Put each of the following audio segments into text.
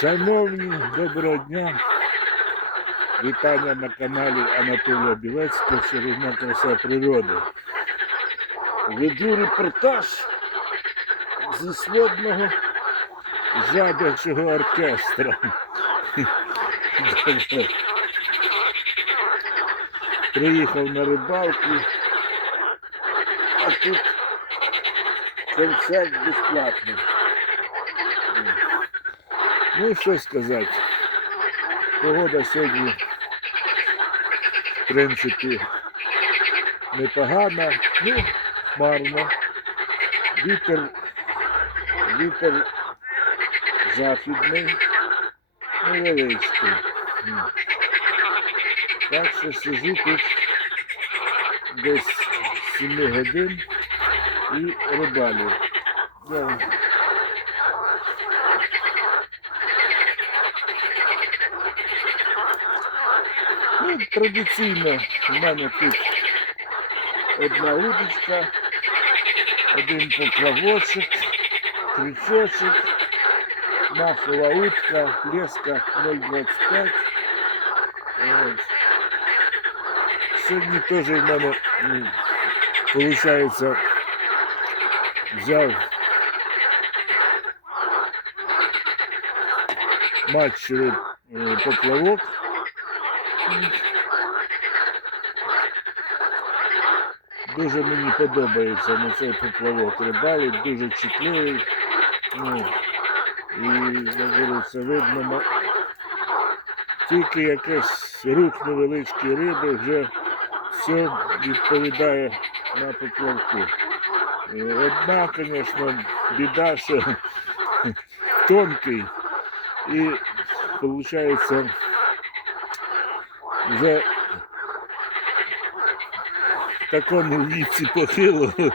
Шановні, доброго дня. Вітання на каналі Анатолія Білецького Чарівна краса природи. Веду репортаж зі сводного жабячого оркестра. Приїхав на рибалку, а тут концерт безплатний. Ну, що сказати. Погода сьогодні, в принципі, непогана, ну, хмарно. Вітер, вітер західний, невеличкий. Так що сижу тут десь з 7 годин і рибалю. Я традиційно в мене тут одна удочка, один поплавочок, крючочок, махова утка, леска 0,25. От. Сьогодні теж в мене, виходить, взяв е, поплавок. Дуже мені подобається на цей поплавок рибалить, дуже чутливий. Ну, і, як говориться, видно, тільки якийсь рух невеличкої риби вже все відповідає на поплавку. Е, Одна, звісно, біда, що тонкий і виходить вже такому віці похилого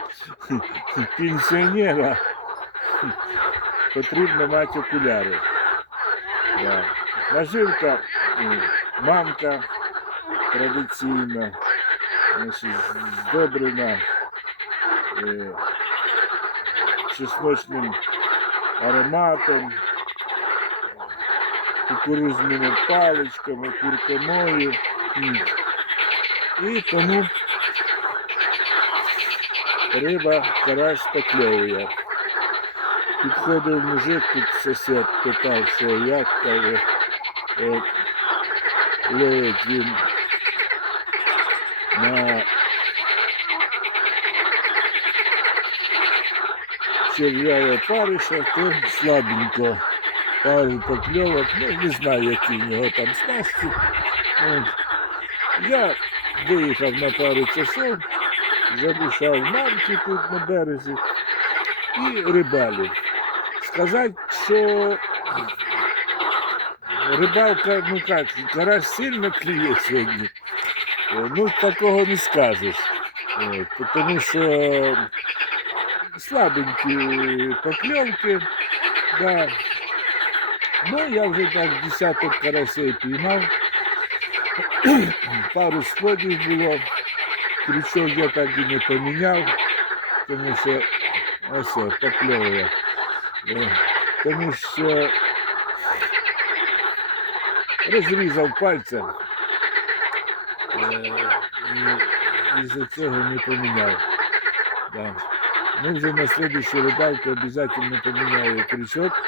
пенсіонера потрібно мати окуляри. Да. Наживка мамка традиційна, здобрена е, чесночним ароматом, кукурузними паличками, куркомою. І тому риба карась покльовує. Підходив мужик, тут сусід питав, що як каже, е, ловить він на черв'я опариша, то слабенько. Пару покльовок, ну не знаю, які в нього там снасті. Я виїхав на пару часов, залишав мамки тут на березі і рибалю. Сказати, що рибалка, ну як, карась сильно клює сьогодні. Е, Ну, такого не скажеш. Тому що слабенькі покльовки, да. Ну, я вже так десяток карасей піймав. Пару сходів було. Крючок я так і не поміняв, тому що ось о, покльовує. Е, Тому що розрізав пальцем е, і, і за цього не поміняв. Да. Ну, вже на слідчу рибалку обов'язково поміняю крючок,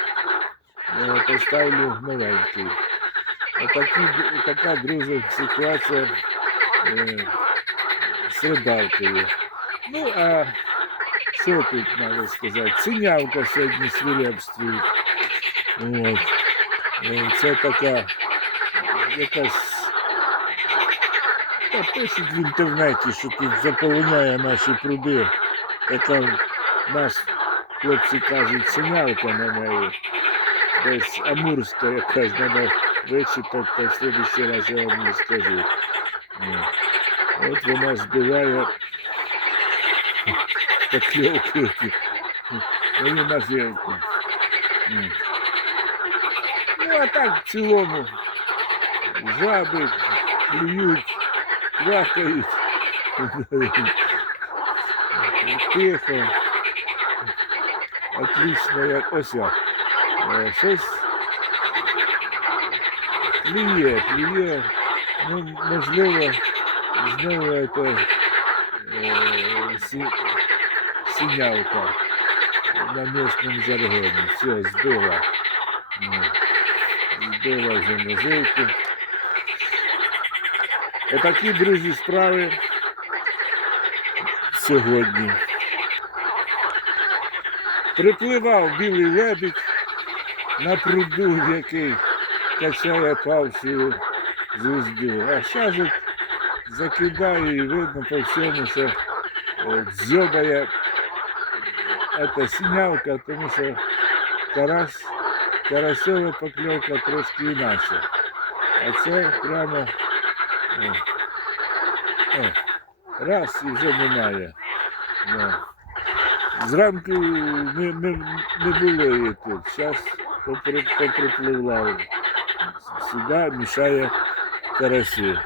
е, поставлю новенький. Отакі, така, друзі, ситуація е, з рибалкою. Ну, а що тут треба сказати? Синявка сьогодні свирепствує. От. Е, Це така якась. Та пишуть в інтернеті, що тут заполоняє наші пруди. Така в нас хлопці кажуть, синявка на неї. Десь амурська якась треба вичитати, то в следующий раз я вам не скажу. Ні. От вона збиває покльовки мою наживку. Ні. Ну а так в цілому жаби клюють, квакають. Тихо. Отлично, як ось. як. Е, Щось Клює, клює. Ну, можливо, Знову це е, сі, синявка на місцевому жаргоні. Все, збила вже наживку. Отакі, друзі, справи сьогодні. Припливав білий лебідь на пруду, який качає павшую звізду. А зараз закидаю і видно по всьому, що е, дзьобає ця синявка, тому що карась, карасьова покльовка трошки інакше. А це прямо о, о, раз і вже немає. Да. Зранку не, не, не було її тут. Зараз поприпливла сюди, мішає карасі.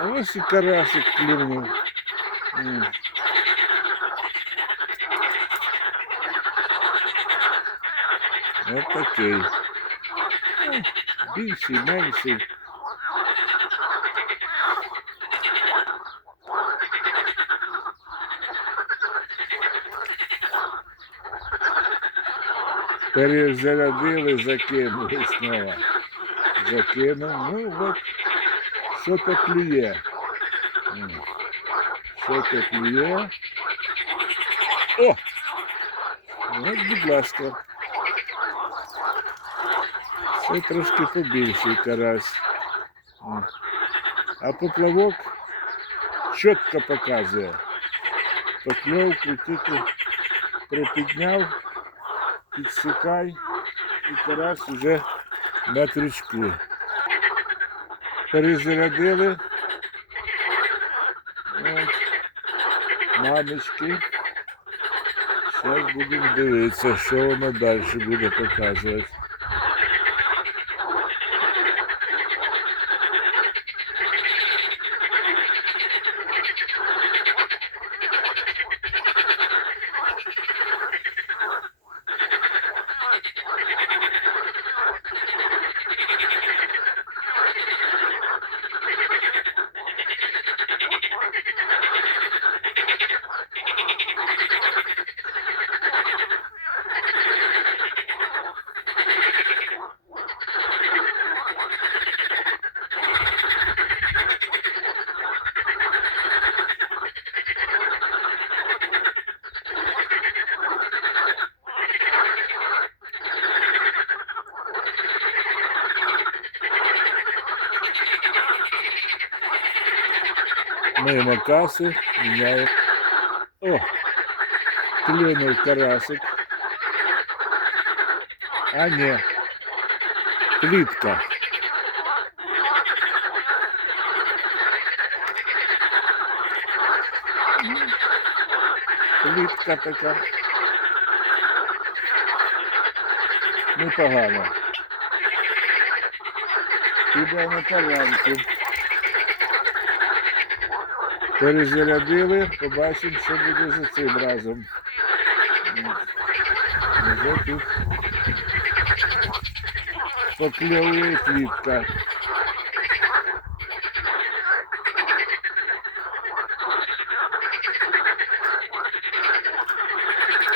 А ось і карасик клюнув. Ось такий. Більший, менший. Перезарядили, закинули знову. Закинув. Ну от що то клює. М. Що то клює. О! От, будь ласка. Це трошки побільший карась. М. А поплавок чітко показує. Покльовку тільки припідняв, підсікай, і карась вже на крючку. Перезарядили. Мамочки. Зараз будемо дивитися, що воно далі буде показувати. мимо касу, міняє. О! Клюнув карасик. А ні. Плітка. Плітка така. Непогано. Ну, Підемо на таранку. Перезарядили, побачимо, що буде за цим разом. Вже тут покльовує плітка.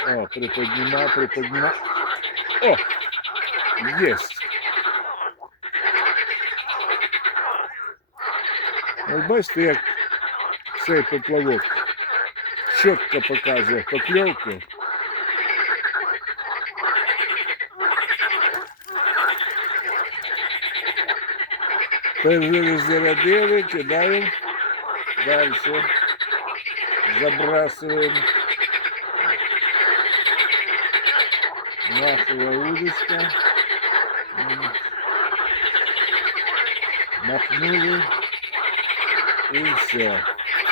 О, приподніма, приподніма. О! Єсть! Ось бачите, як цей поплавок чітко показує покльовку. Перезарядили, кидаємо. Далі забрасываем маховая удочка. М. Махнули. И все.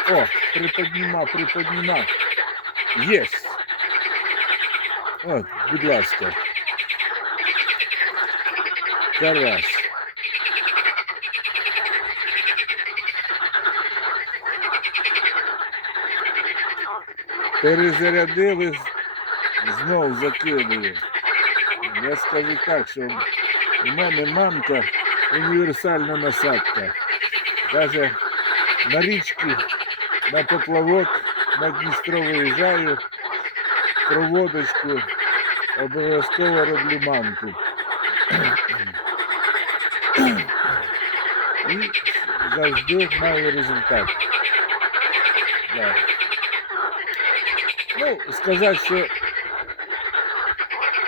О, приподнима, приподнима. Есть. От, будь ласка. Карась. Перезарядили, знов закинули. Я скажу так, що У мене мамка універсальна насадка. Даже на річки, на поплавок, на Дністро виїжджаю, проводочку, обов'язково роблю мамку. І завжди маю результат. Да. Ну, сказати, що.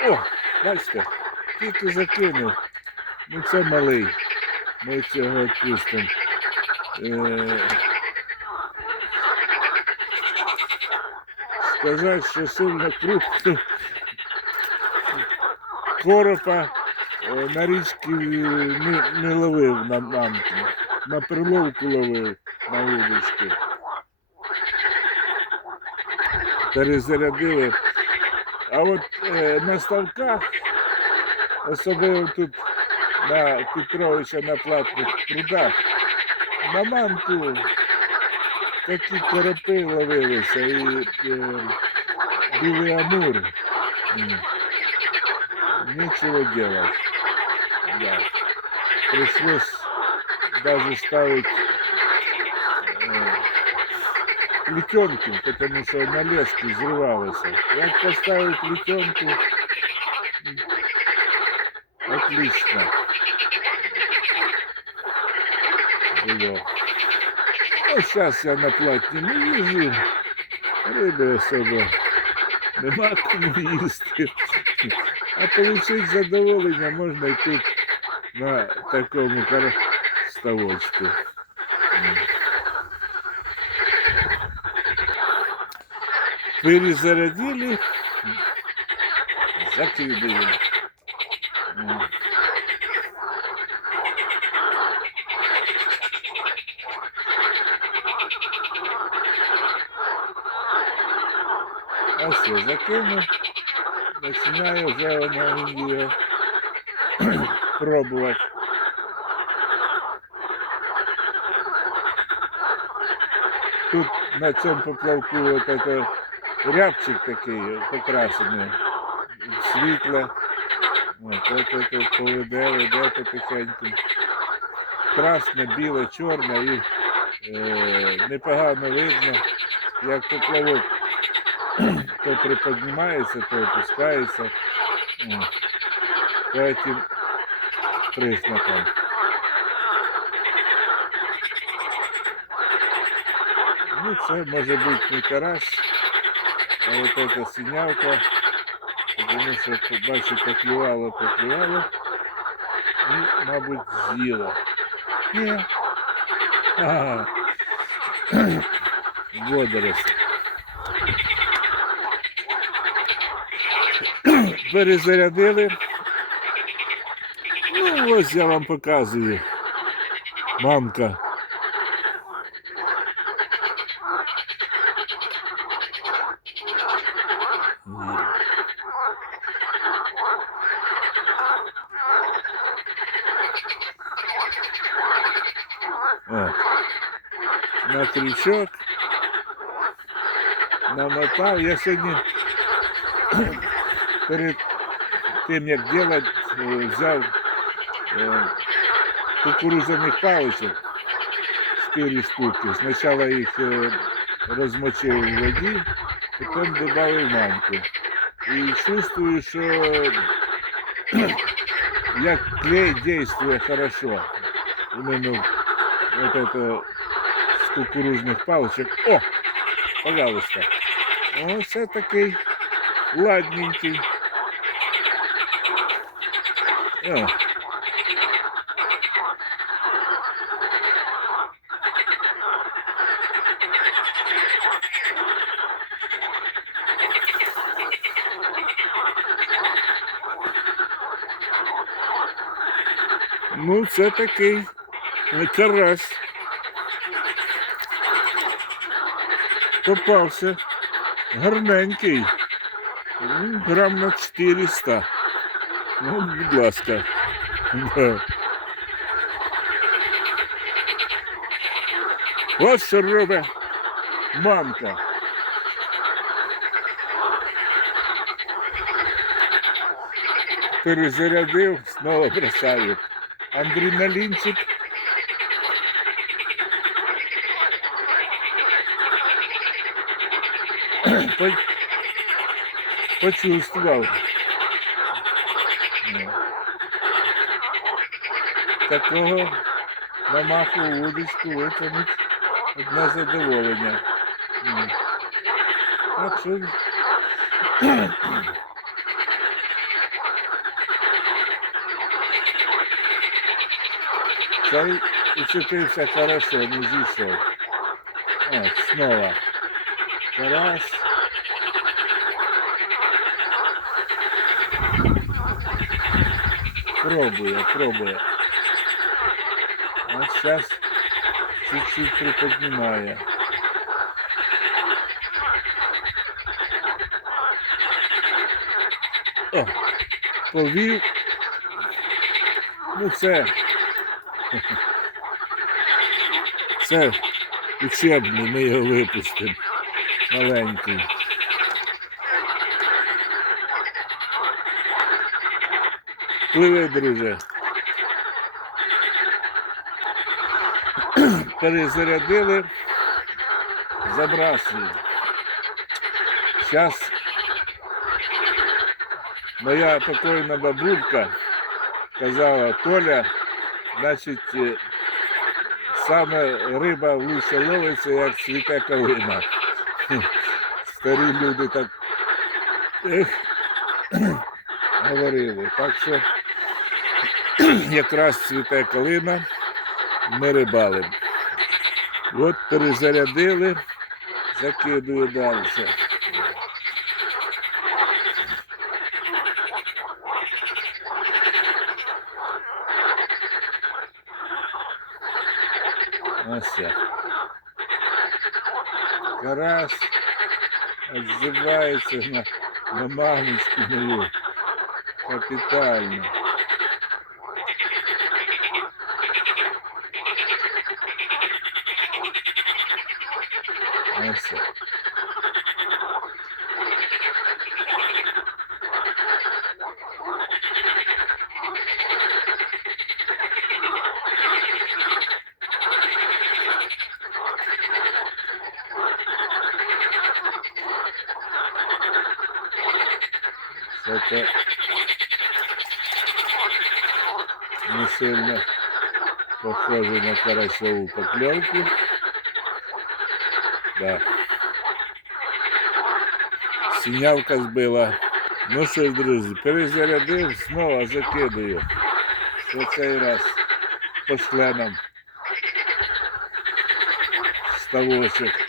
О, бачите, тільки закинув. Ну це малий. Ми цього відпустимо. Е, сказати, що сильно крупно коропа е, на річці не, не ловив на мамку. На приловку ловив на удочки. Перезарядили. А от е, на ставках, особливо тут на Петровича на платних прудах, на мамку такі коропи ловилися і е, білий амур. М. Нечего делать. Да. Пришлось даже ставить э, плетенку, потому что на леске взрывалось. Як поставить плетенку, м, отлично. Было. Ну, сейчас я на платні не їжу, риби особо нема кому їсти. А отримати задоволення можна і тут на такому кар- ставочку. М. Перезарядили, закидываем. Все, закинув. Починаю вона її пробувати. Тут на цьому поплавку от это рябчик такий покрасений, світле. От, от поведе, веде потихеньку. Красне, біле, чорне і е, непогано видно, як поплавок то приподнимается, то опускается. Вот. По этим признакам. Ну, це може бути не карась, а вот эта синявка. Тому що, бачу, поклювало, поклювало. І, мабуть, з'їла. Ні. Перезарядили. Ну, ось я вам показую. Мамка. О. На крючок. Намотав. Я сьогодні перед тим, як делать, е, взяв е, кукурузяних паличок 4 штуки. Спочатку їх е, розмочив у воді, потім додав мамку. І чувствую, що як клей действує хорошо. Именно вот это з кукурузних паличок. О! Пожалуйста. Ось це такий ладненький. О. Ну, це такий е, карась. Попався. Гарненький. Грам на 400. Ну, будь ласка. Ось що робить мамка. перезарядив, знову бросаю. Адреналінчик. По- Такого намаху вудочку витягнуть одне задоволення. Так що цей уцепився хорошо, не зійшов. От, снова. Карась. Пробує, пробує. Сейчас чуть-чуть приподнимая. О, повів. Ну це. Це учебний, ми його випустимо. Маленький. Пливи, друже. Перезарядили, забрасуємо. Зараз моя покойна бабулька казала, Толя, значить, е, саме риба лучше ловиться, як цвіте калина. Старі люди так ех, говорили. Так що якраз цвіте калина, ми рибалимо. От перезарядили, закидую далі. Ось. Карась отзывается на, на мамочку мою. Капитально. Як. Это не сильно похоже на карасеву поклевку. Да. Синявка збила. Ну що ж, друзі, перезарядив, знову закидаю. Що цей раз пошле нам ставочок.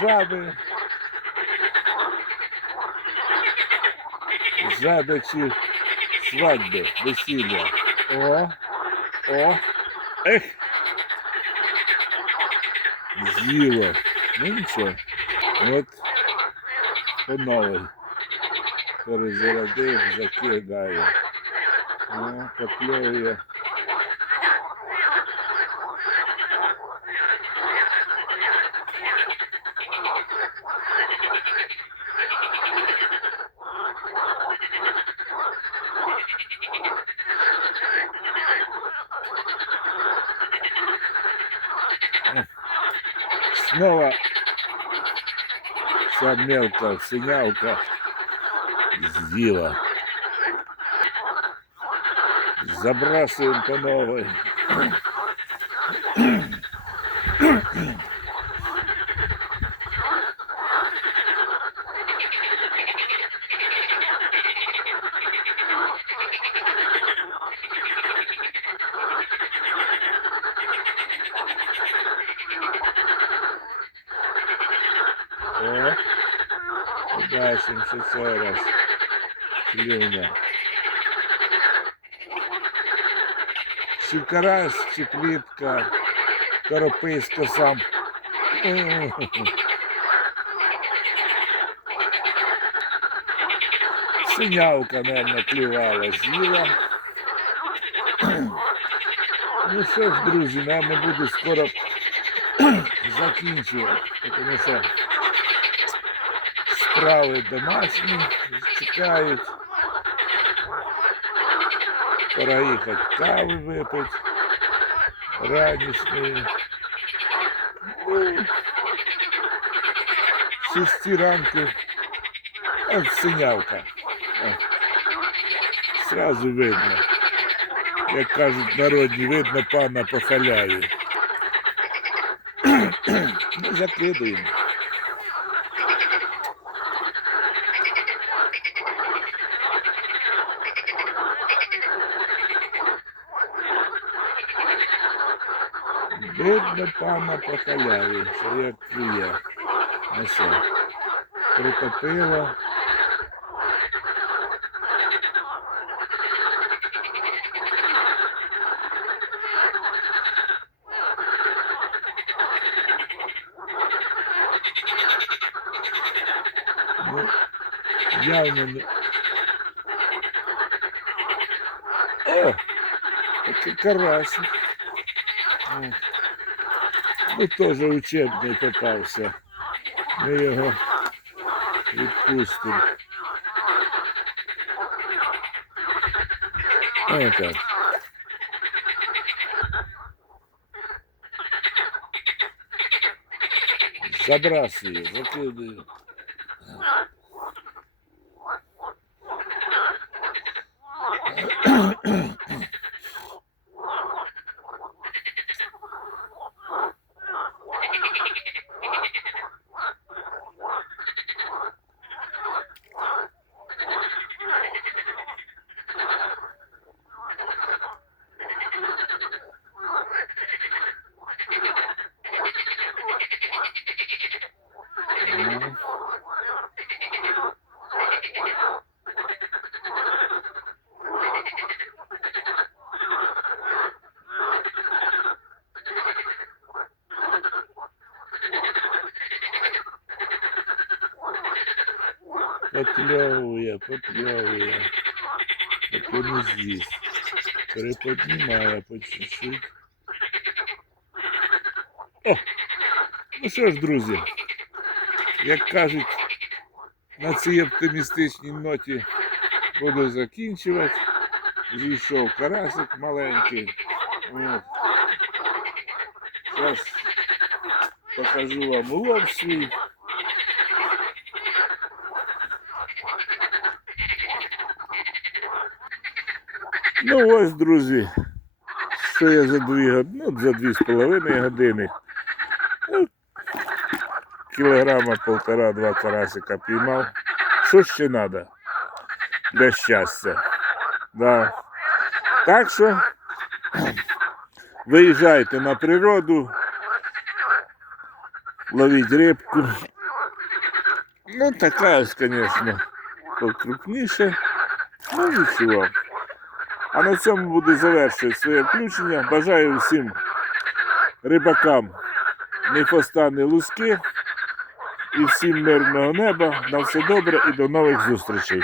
Жаби. Жабячі свадьби, весілля. О, о, ех. З'їла. Ну нічого. От по новій. Перезарядив, закидаю. О, покльовує. Вся мелкая синявка съела. Забрасываем по новой. Клюня. Чи карась, чи плітка, корописько сам. Синявка, мабуть, клювала, з'їла. Ну що ж, друзі, нам буду скоро закінчувати, тому що справи домашні чекають. Пора їхати кави випити ранішньої. Ну, з шести ранку от синявка. О, Сразу видно. Як кажуть народні, видно пана по халяві. ну, закидуємо. Видно пана по халяві, що як клює. Ну що, притопило. Ну, явно не... О! Такий карасик. О. Ну, теж учебний попався. Ми його відпустимо. Отак. Забрасываю, закидаю. Поплевывая, поплевывая. Так он здесь. Приподнимая по чуть-чуть. О! Ну що ж, друзі, як кажуть, на цій оптимістичній ноті буду закінчувати. Зійшов карасик маленький. От. Зараз покажу вам улов свій. Ну ось, друзі, що я за дві ну, за дві з половиною години. Ну, кілограма полтора-два карасика піймав. Що ще треба для щастя? Да. Так що виїжджайте на природу, ловіть рибку. Ну, така ось, звісно, покрупніша. Ну, нічого. А на цьому буду завершувати своє включення. Бажаю всім рибакам не хвоста, не луски і всім мирного неба. На все добре і до нових зустрічей.